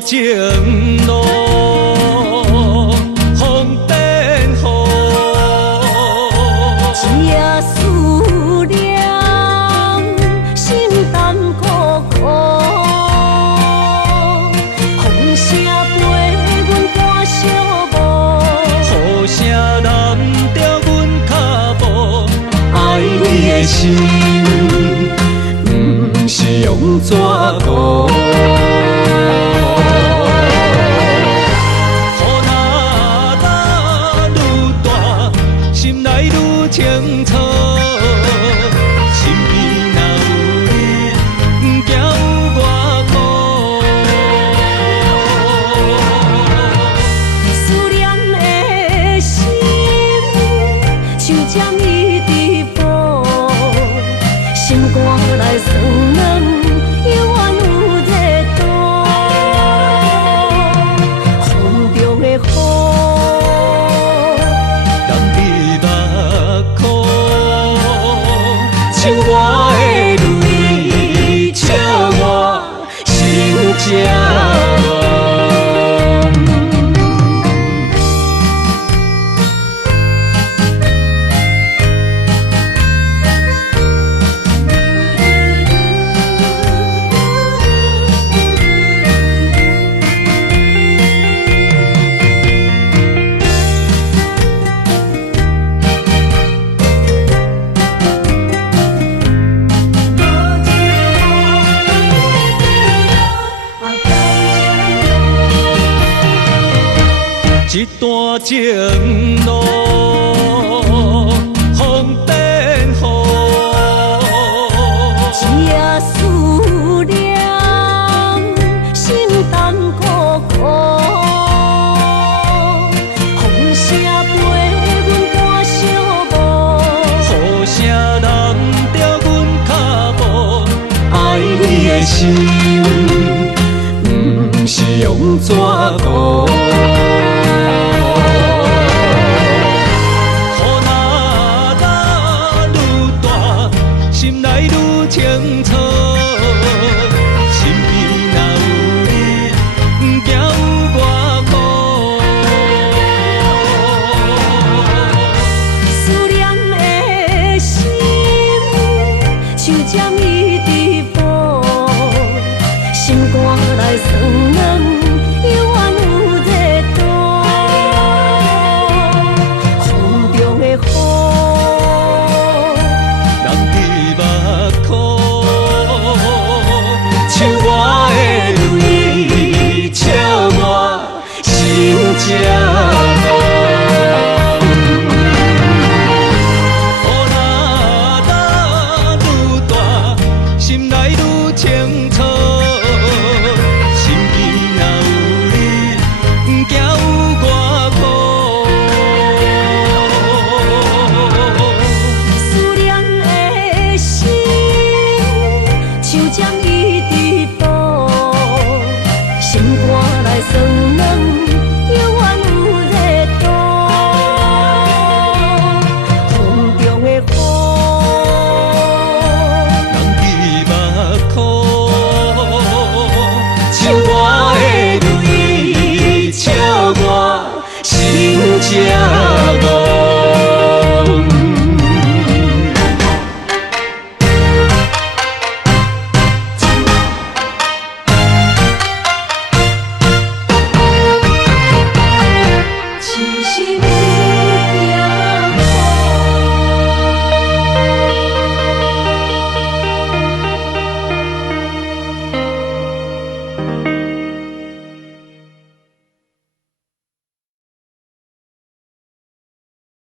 情路，风电雨，一夜思念，心淡苦苦。风声陪阮赶小步，雨声淋着阮脚步，爱你的心，不是用纸糊。心内愈清楚，心边若有你，不惊有我苦。思念的心，像针一直补，心肝内酸软，犹原有热度。风中的雨。情我的泪，笑我心情。一段情路，风电雨，一夜思念，心淡苦苦。风声陪阮赶小步，雨声淋着阮脚步，爱你的心。